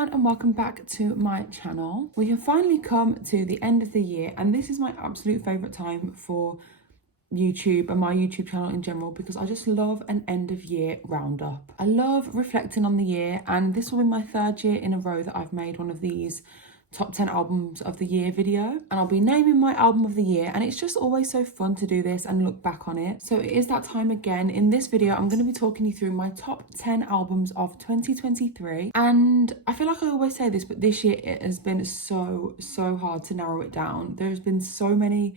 everyone and welcome back to my channel. We have finally come to the end of the year and this is my absolute favourite time for YouTube and my YouTube channel in general because I just love an end of year roundup. I love reflecting on the year and this will be my third year in a row that I've made one of these top 10 albums of the year video, and I'll be naming my album of the year, and it's just always so fun to do this and look back on it. So it is that time again. In this video I'm going to be talking you through my top 10 albums of 2023, and I feel like I always say this, but this year it has been so hard to narrow it down. There's been so many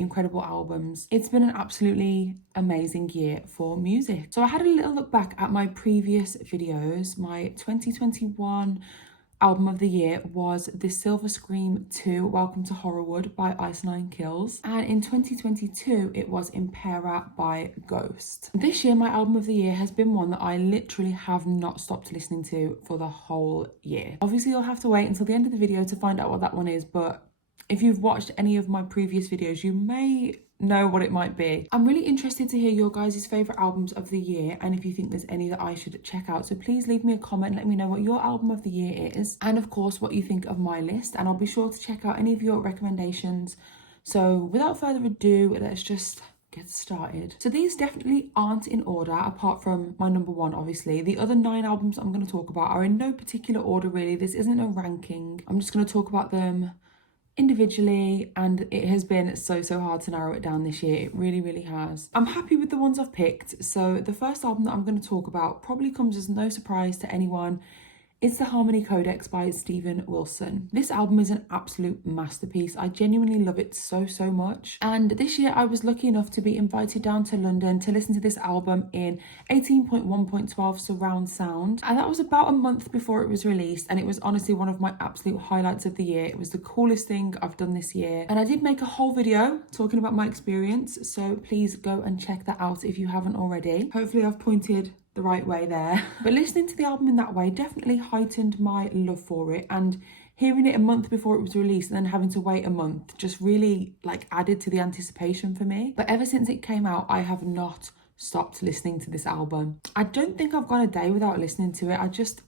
incredible albums. It's been an absolutely amazing year for music. So I had a little look back at my previous videos. My 2021 album of the year was The Silver Scream 2 Welcome to Horrorwood by Ice Nine Kills, and in 2022 it was Impera by Ghost. This year my album of the year has been one that I literally have not stopped listening to for the whole year. Obviously you'll have to wait until the end of the video to find out what that one is, but if you've watched any of my previous videos you may know what it might be. I'm really interested to hear your guys' favourite albums of the year and if you think there's any that I should check out. So please leave me a comment and let me know what your album of the year is and of course what you think of my list, and I'll be sure to check out any of your recommendations. So without further ado, let's just get started. So these definitely aren't in order apart from my number one, obviously. The other 9 albums I'm going to talk about are in no particular order really. This isn't a ranking. I'm just going to talk about them individually, and it has been so hard to narrow it down this year. It really has. I'm happy with the ones I've picked. So the first album that I'm going to talk about probably comes as no surprise to anyone. It's the Harmony Codex by Steven Wilson. This album is an absolute masterpiece. I genuinely love it so much. And this year I was lucky enough to be invited down to London to listen to this album in 18.1.12 surround sound. And that was about a month before it was released. And it was honestly one of my absolute highlights of the year. It was the coolest thing I've done this year. And I did make a whole video talking about my experience. So please go and check that out if you haven't already. Hopefully I've pointed the right way there. But listening to the album in that way definitely heightened my love for it, and hearing it a month before it was released and then having to wait a month just really added to the anticipation for me. But ever since it came out I have not stopped listening to this album. I don't think I've gone a day without listening to it. I just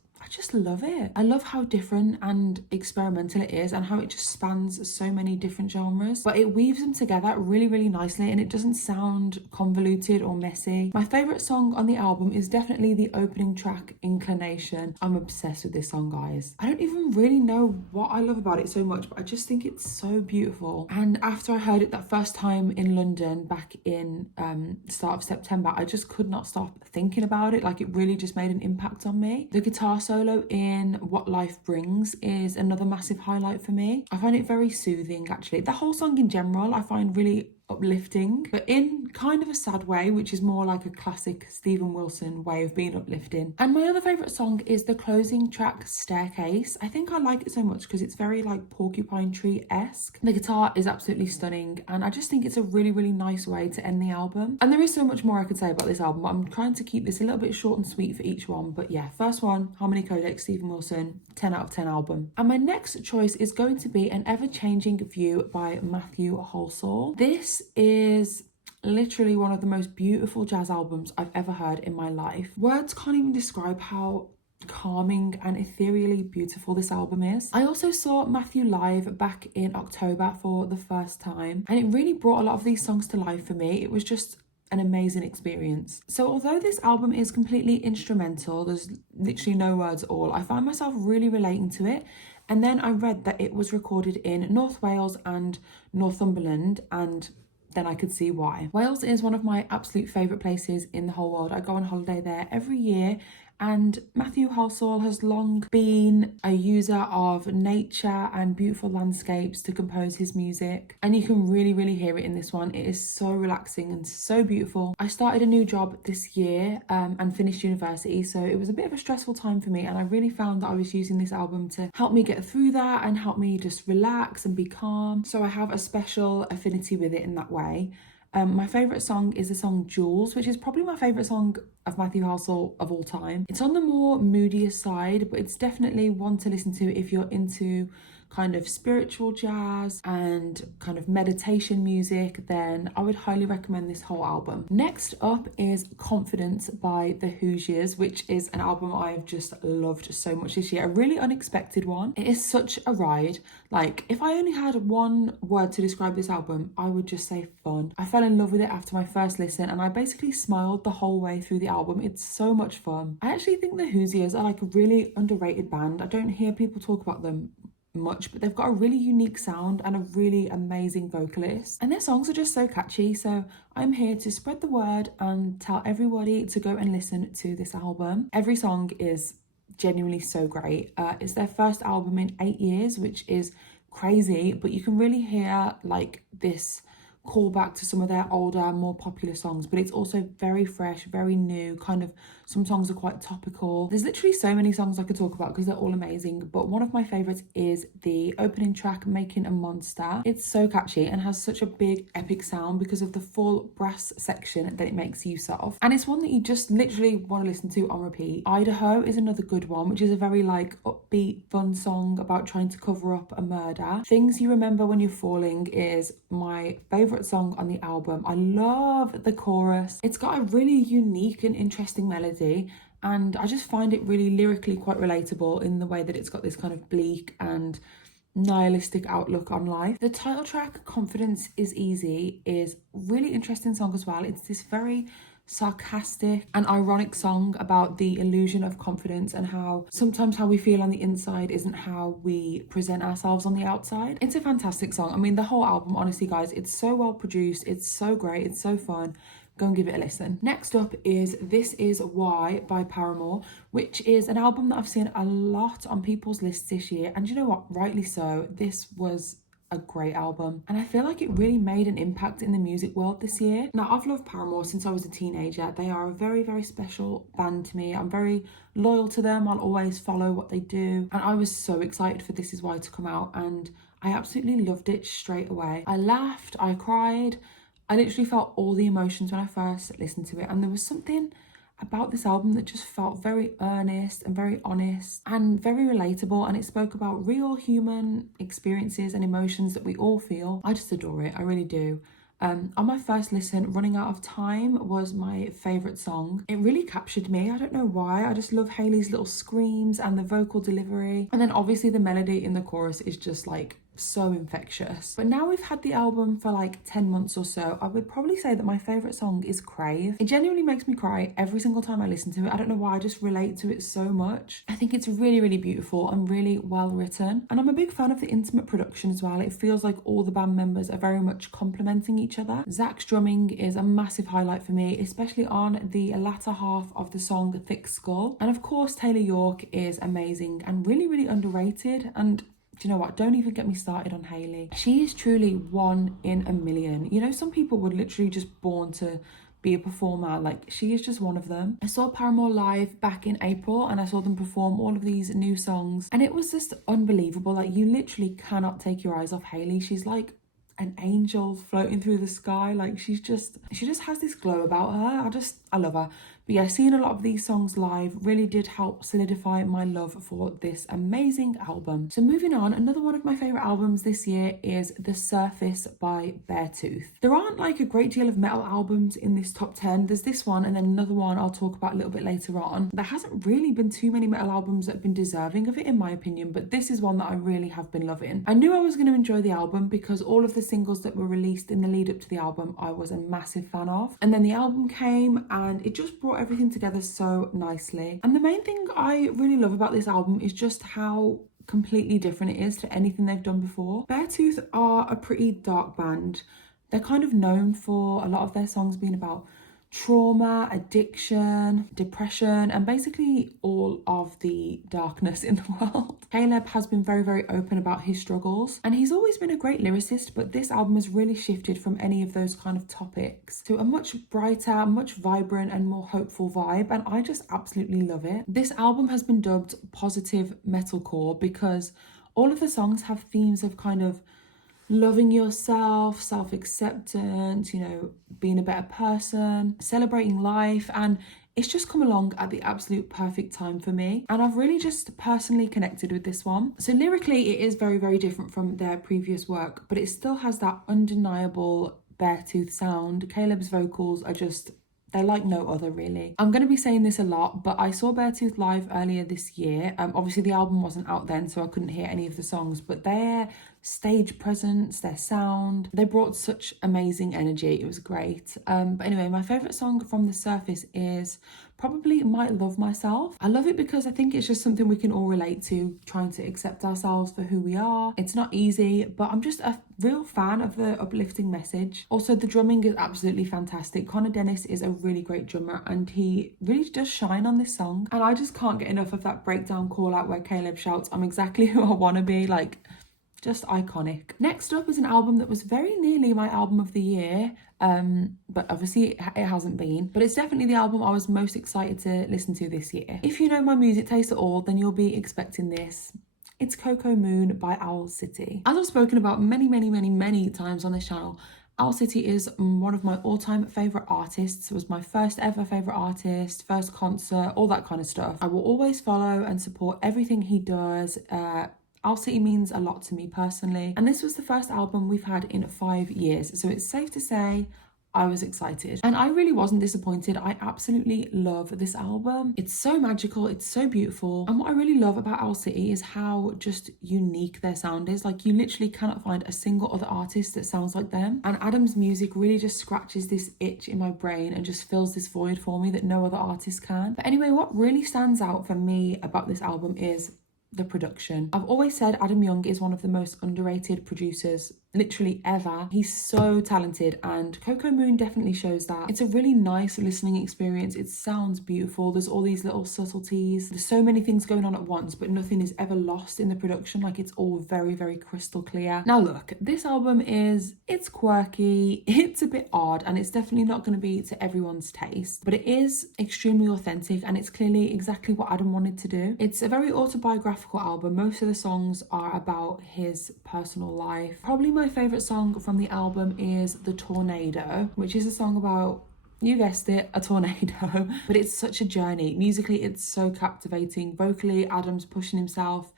love it. I love how different and experimental it is and how it just spans so many different genres, but it weaves them together really nicely and it doesn't sound convoluted or messy. My favourite song on the album is definitely the opening track, Inclination. I'm obsessed with this song, guys. I don't even really know what I love about it so much, but I just think it's so beautiful. And after I heard it that first time in London back in the start of September, I just could not stop thinking about it. It really just made an impact on me. The guitar solo in What Life Brings is another massive highlight for me. I find it very soothing actually. The whole song in general I find really uplifting, but in kind of a sad way, which is more like a classic Steven Wilson way of being uplifting. And my other favourite song is the closing track, Staircase. I think I like it so much because it's very Porcupine Tree-esque. The guitar is absolutely stunning and I just think it's a really nice way to end the album. And there is so much more I could say about this album, but I'm trying to keep this a little bit short and sweet for each one. But yeah, first one, Harmony Codex, Steven Wilson, 10 out of 10 album. And my next choice is going to be An Ever-Changing View by Matthew Halsall. This is literally one of the most beautiful jazz albums I've ever heard in my life. Words can't even describe how calming and ethereally beautiful this album is. I also saw Matthew live back in October for the first time, and it really brought a lot of these songs to life for me. It was just an amazing experience. So although this album is completely instrumental, there's literally no words at all, I found myself really relating to it. And then I read that it was recorded in North Wales and Northumberland, and then I could see why. Wales is one of my absolute favourite places in the whole world. I go on holiday there every year, and Matthew Halsall has long been a user of nature and beautiful landscapes to compose his music, and you can really hear it in this one. It is so relaxing and so beautiful. I started a new job this year and finished university, so it was a bit of a stressful time for me, and I really found that I was using this album to help me get through that and help me just relax and be calm. So I have a special affinity with it in that way. My favourite song is the song Jules, which is probably my favourite song of Matthew Halsall of all time. It's on the more moodier side, but it's definitely one to listen to if you're into kind of spiritual jazz and kind of meditation music, then I would highly recommend this whole album. Next up is Confidence by the Hoosiers, which is an album I've just loved so much this year. A really unexpected one. It is such a ride. Like, if I only had one word to describe this album, I would just say fun. I fell in love with it after my first listen, and I basically smiled the whole way through the album. It's so much fun. I actually think the Hoosiers are like a really underrated band. I don't hear people talk about them much, but they've got a really unique sound and a really amazing vocalist, and their songs are just so catchy. So I'm here to spread the word and tell everybody to go and listen to this album. Every song is genuinely so great. It's their first album in 8 years, which is crazy, but you can really hear like this call back to some of their older, more popular songs, but it's also very fresh, very new, kind of, some songs are quite topical. There's literally so many songs I could talk about because they're all amazing, but one of my favorites is the opening track, Making a Monster. It's so catchy and has such a big epic sound because of the full brass section that it makes use of, and it's one that you just literally want to listen to on repeat. Idaho is another good one, which is a very like upbeat, fun song about trying to cover up a murder. Things You Remember When You're Falling is my favorite song on the album. I love the chorus. It's got a really unique and interesting melody, and I just find it really lyrically quite relatable in the way that it's got this kind of bleak and nihilistic outlook on life. The title track, Confidence Is Easy, is really interesting song as well. It's this very sarcastic and ironic song about the illusion of confidence and how sometimes how we feel on the inside isn't how we present ourselves on the outside. It's a fantastic song. I mean, the whole album, honestly guys, it's so well produced, it's so great, it's so fun. Go and give it a listen. Next up is This Is Why by Paramore, which is an album that I've seen a lot on people's lists this year, and you know what, rightly so. This was a great album, and I feel like it really made an impact in the music world this year. Now, I've loved Paramore since I was a teenager. They are a very, very special band to me. I'm very loyal to them. I'll always follow what they do, and I was so excited for This Is Why to come out, and I absolutely loved it straight away. I laughed, I cried, I literally felt all the emotions when I first listened to it, and there was something about this album that just felt very earnest and very honest and very relatable, and it spoke about real human experiences and emotions that we all feel. I just adore it, I really do. On my first listen, Running Out of Time was my favourite song. It really captured me, I don't know why. I just love Hayley's little screams and the vocal delivery, and then obviously the melody in the chorus is just like so infectious. But now we've had the album for like 10 months or so, I would probably say that my favourite song is Crave. It genuinely makes me cry every single time I listen to it. I don't know why, I just relate to it so much. I think it's really, really beautiful and really well written, and I'm a big fan of the intimate production as well. It feels like all the band members are very much complementing each other. Zach's drumming is a massive highlight for me, especially on the latter half of the song Thick Skull, and of course Taylor York is amazing and really, really underrated. And do you know what? Don't even get me started on Hayley. She is truly one in a million. You know, some people were literally just born to be a performer. Like, she is just one of them. I saw Paramore live back in April, and I saw them perform all of these new songs, and it was just unbelievable. Like, you literally cannot take your eyes off Hayley. She's like an angel floating through the sky. Like, she just has this glow about her. I love her. But yeah, seeing a lot of these songs live really did help solidify my love for this amazing album. So moving on, another one of my favourite albums this year is The Surface by Beartooth. There aren't like a great deal of metal albums in this top 10. There's this one and then another one I'll talk about a little bit later on. There hasn't really been too many metal albums that have been deserving of it in my opinion, but this is one that I really have been loving. I knew I was going to enjoy the album because all of the singles that were released in the lead up to the album I was a massive fan of, and then the album came and it just brought everything together so nicely. And the main thing I really love about this album is just how completely different it is to anything they've done before. Beartooth are a pretty dark band. They're kind of known for a lot of their songs being about trauma, addiction, depression, and basically all of the darkness in the world. Caleb has been very, very open about his struggles, and he's always been a great lyricist, but this album has really shifted from any of those kind of topics to a much brighter, much vibrant and more hopeful vibe, and I just absolutely love it. This album has been dubbed positive metalcore because all of the songs have themes of kind of loving yourself, self-acceptance, you know, being a better person, celebrating life, and it's just come along at the absolute perfect time for me, and I've really just personally connected with this one. So lyrically it is very, very different from their previous work, but it still has that undeniable Beartooth sound. Caleb's vocals are just, they're like no other, really. I'm going to be saying this a lot, but I saw Beartooth live earlier this year. Obviously the album wasn't out then, so I couldn't hear any of the songs, but their stage presence, their sound, they brought such amazing energy. It was great. But anyway, my favourite song from The Surface is probably Might Love Myself. I love it because I think it's just something we can all relate to, trying to accept ourselves for who we are. It's not easy, but I'm just a real fan of the uplifting message. Also, the drumming is absolutely fantastic. Connor Dennis is a really great drummer, and he really does shine on this song. And I just can't get enough of that breakdown call out where Caleb shouts, "I'm exactly who I want to be." Like, just iconic. Next up is an album that was very nearly my album of the year, but obviously it hasn't been, but it's definitely the album I was most excited to listen to this year. If you know my music taste at all, then you'll be expecting this. It's Coco Moon by Owl City. As I've spoken about many times on this channel, Owl City is one of my all-time favourite artists. It was my first ever favourite artist, first concert, all that kind of stuff. I will always follow and support everything he does. Owl City means a lot to me personally, and this was the first album we've had in 5 years, so it's safe to say I was excited. And I really wasn't disappointed. I absolutely love this album. It's so magical, it's so beautiful, and what I really love about Owl City is how just unique their sound is. Like, you literally cannot find a single other artist that sounds like them, and Adam's music really just scratches this itch in my brain and just fills this void for me that no other artist can. But anyway, what really stands out for me about this album is the production. I've always said Adam Young is one of the most underrated producers literally ever. He's so talented, and Coco Moon definitely shows that. It's a really nice listening experience. It sounds beautiful. There's all these little subtleties. There's so many things going on at once, but nothing is ever lost in the production. Like, it's all very, very crystal clear. Now look, this album it's quirky, it's a bit odd, and it's definitely not going to be to everyone's taste, but it is extremely authentic, and it's clearly exactly what Adam wanted to do. It's a very autobiographical album. Most of the songs are about his personal life. Probably my favourite song from the album is The Tornado, which is a song about, you guessed it, a tornado. But it's such a journey. Musically, it's so captivating. Vocally, Adam's pushing himself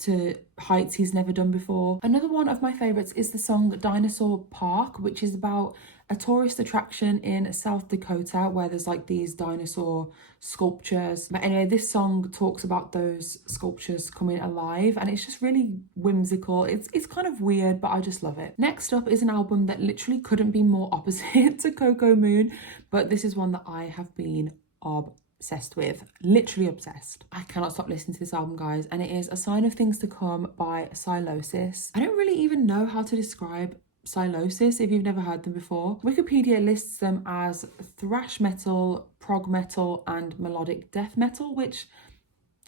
to heights he's never done before. Another one of my favourites is the song Dinosaur Park, which is about a tourist attraction in South Dakota where there's like these dinosaur sculptures. But anyway, this song talks about those sculptures coming alive, and it's just really whimsical. It's kind of weird, but I just love it. Next up is an album that literally couldn't be more opposite to Coco Moon, but this is one that I have been obsessed with, literally obsessed. I cannot stop listening to this album, guys, and it is A Sign of Things to Come by Silosis. I don't really even know how to describe Silosis if you've never heard them before. Wikipedia lists them as thrash metal, prog metal, and melodic death metal, which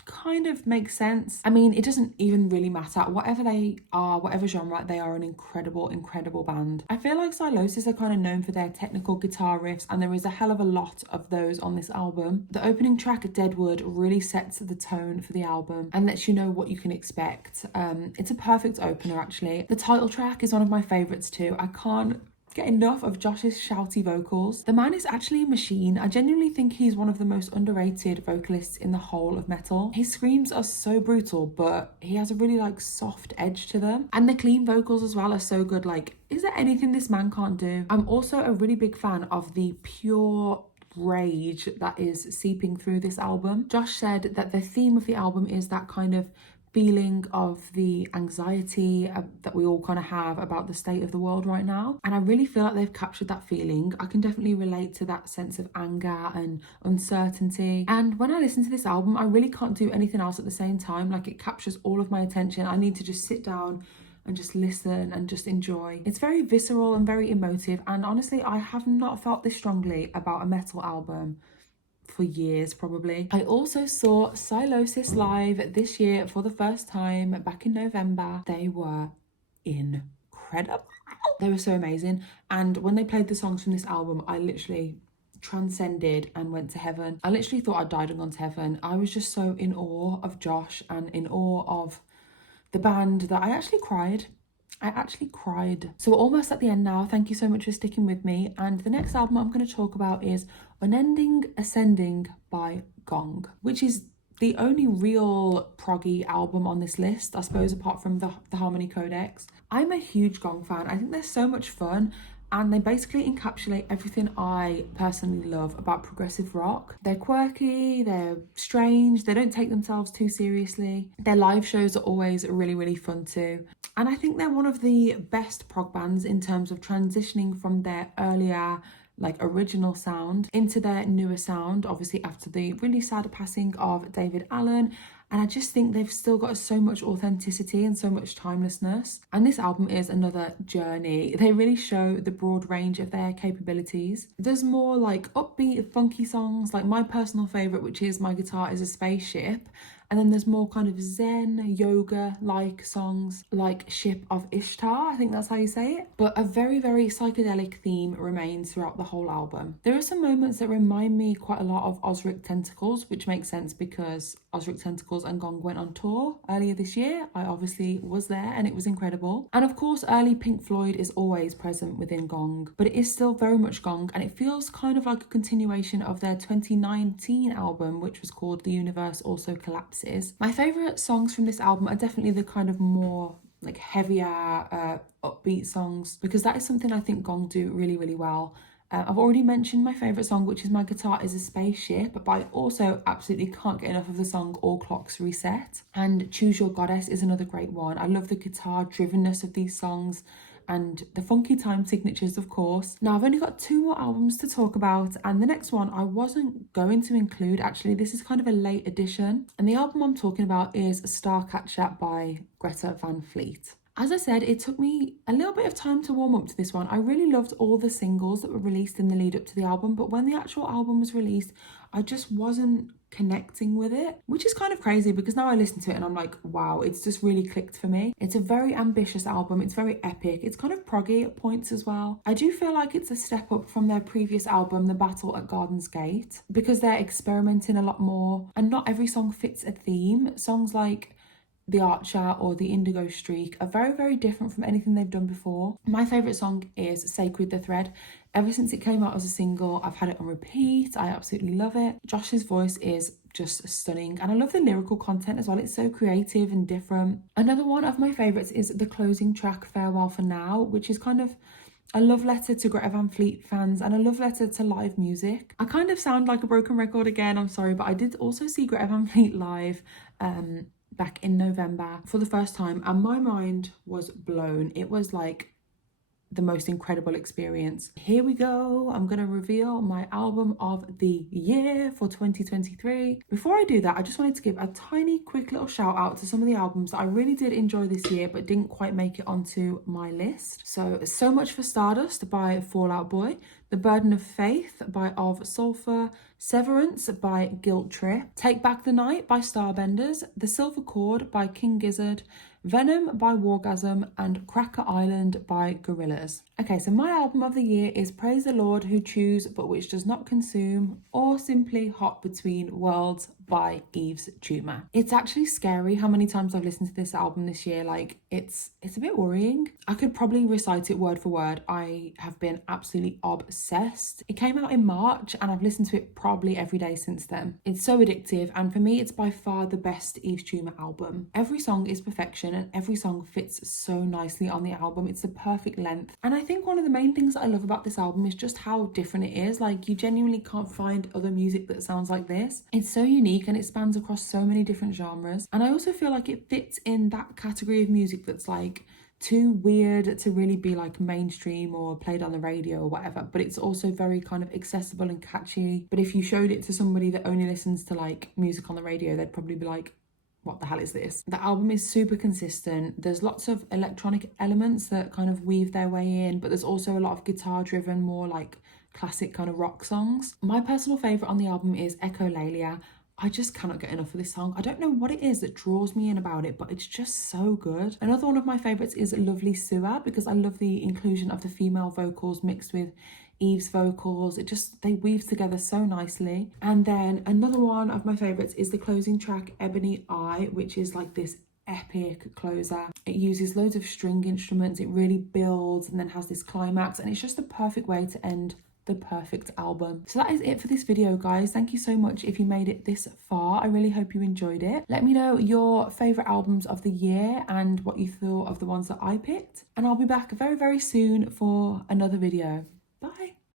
kind of makes sense. I mean, it doesn't even really matter. Whatever they are, whatever genre, they are an incredible band. I feel like Silosis are kind of known for their technical guitar riffs, and there is a hell of a lot of those on this album. The opening track, Deadwood, really sets the tone for the album and lets you know what you can expect. It's a perfect opener, actually. The title track is one of my favourites too. I can't get enough of Josh's shouty vocals. The man is actually a machine. I genuinely think he's one of the most underrated vocalists in the whole of metal. His screams are so brutal, but he has a really like soft edge to them, and the clean vocals as well are so good. Like, is there anything this man can't do? I'm also a really big fan of the pure rage that is seeping through this album. Josh said that the theme of the album is that kind of feeling of the anxiety that we all kind of have about the state of the world right now, and I really feel like they've captured that feeling. I can definitely relate to that sense of anger and uncertainty, and when I listen to this album I really can't do anything else at the same time. Like, it captures all of my attention. I need to just sit down and just listen and just enjoy. It's very visceral and very emotive, and honestly I have not felt this strongly about a metal album for years, probably. I also saw Silosis live this year for the first time back in November. They were incredible. They were so amazing, and when they played the songs from this album, I literally transcended and went to heaven. I literally thought I'd died and gone to heaven. I was just so in awe of Josh and in awe of the band that I actually cried. I actually cried. So we're almost at the end now. Thank you so much for sticking with me. And the next album I'm going to talk about is Unending Ascending by Gong, which is the only real proggy album on this list, I suppose, apart from the Harmony Codex. I'm a huge Gong fan. I think they're so much fun, and they basically encapsulate everything I personally love about progressive rock. They're quirky, they're strange, they don't take themselves too seriously. Their live shows are always really, really fun too. And I think they're one of the best prog bands in terms of transitioning from their earlier like original sound into their newer sound, obviously after the really sad passing of David Allen. And I just think they've still got so much authenticity and so much timelessness. And this album is another journey. They really show the broad range of their capabilities. There's more like upbeat, funky songs, like my personal favourite, which is My Guitar is a Spaceship. And then there's more kind of Zen, yoga-like songs like Ship of Ishtar, I think that's how you say it. But a very, very psychedelic theme remains throughout the whole album. There are some moments that remind me quite a lot of Ozric Tentacles, which makes sense because Ozric Tentacles and Gong went on tour earlier this year. I obviously was there and it was incredible. And of course, early Pink Floyd is always present within Gong, but it is still very much Gong, and it feels kind of like a continuation of their 2019 album, which was called The Universe Also Collapses. My favourite songs from this album are definitely the kind of more like heavier, upbeat songs, because that is something I think Gong do really, really well. I've already mentioned my favourite song, which is My Guitar is a Spaceship, but I also absolutely can't get enough of the song All Clocks Reset. And Choose Your Goddess is another great one. I love the guitar drivenness of these songs and the funky time signatures, of course. Now, I've only got 2 more albums to talk about, and the next one I wasn't going to include. Actually, this is kind of a late addition, and the album I'm talking about is Starcatcher by Greta Van Fleet. As I said, it took me a little bit of time to warm up to this one. I really loved all the singles that were released in the lead up to the album, but when the actual album was released, I just wasn't connecting with it, which is kind of crazy because now I listen to it and I'm like, wow, it's just really clicked for me. It's a very ambitious album. It's very epic. It's kind of proggy at points as well. I do feel like it's a step up from their previous album, The Battle at Garden's Gate, because they're experimenting a lot more and not every song fits a theme. Songs like The Archer or The Indigo Streak are very, very different from anything they've done before. My favourite song is Sacred the Thread. Ever since it came out as a single, I've had it on repeat. I absolutely love it. Josh's voice is just stunning, and I love the lyrical content as well. It's so creative and different. Another one of my favourites is the closing track, Farewell for Now, which is kind of a love letter to Greta Van Fleet fans and a love letter to live music. I kind of sound like a broken record again, I'm sorry, but I did also see Greta Van Fleet live back in November for the first time, and my mind was blown. It was like the most incredible experience. Here we go. I'm going to reveal my album of the year for 2023. Before I do that, I just wanted to give a tiny quick little shout out to some of the albums that I really did enjoy this year but didn't quite make it onto my list. So Much for Stardust by Fall Out Boy, The Burden of Faith by Of Sulphur, Severance by Guilt Trip, Take Back the Night by Starbenders, The Silver Chord by King Gizzard, Venom by Wargasm, and Cracker Island by Gorillaz. Okay, so my album of the year is Praise the Lord Who Chews But Which Does Not Consume, or simply Hot Between Worlds by Yves Tumor. It's actually scary how many times I've listened to this album this year. Like, it's a bit worrying. I could probably recite it word for word. I have been absolutely obsessed. It came out in March and I've listened to it probably every day since then. It's so addictive, and for me it's by far the best Yves Tumor album. Every song is perfection and every song fits so nicely on the album. It's the perfect length, and I think one of the main things that I love about this album is just how different it is. Like, you genuinely can't find other music that sounds like this. It's so unique and it spans across so many different genres, and I also feel like it fits in that category of music that's like too weird to really be like mainstream or played on the radio or whatever, but it's also very kind of accessible and catchy. But if you showed it to somebody that only listens to like music on the radio, they'd probably be like, what the hell is this? The album is super consistent. There's lots of electronic elements that kind of weave their way in, but there's also a lot of guitar driven, more like classic kind of rock songs. My personal favourite on the album is Echolalia. I just cannot get enough of this song. I don't know what it is that draws me in about it, but it's just so good. Another one of my favourites is Lovely Sewer, because I love the inclusion of the female vocals mixed with Eve's vocals. They weave together so nicely. And then another one of my favourites is the closing track, Ebony Eye, which is like this epic closer. It uses loads of string instruments, it really builds and then has this climax, and it's just the perfect way to end the perfect album. So that is it for this video, guys. Thank you so much if you made it this far. I really hope you enjoyed it. Let me know your favourite albums of the year and what you thought of the ones that I picked, and I'll be back very, very soon for another video.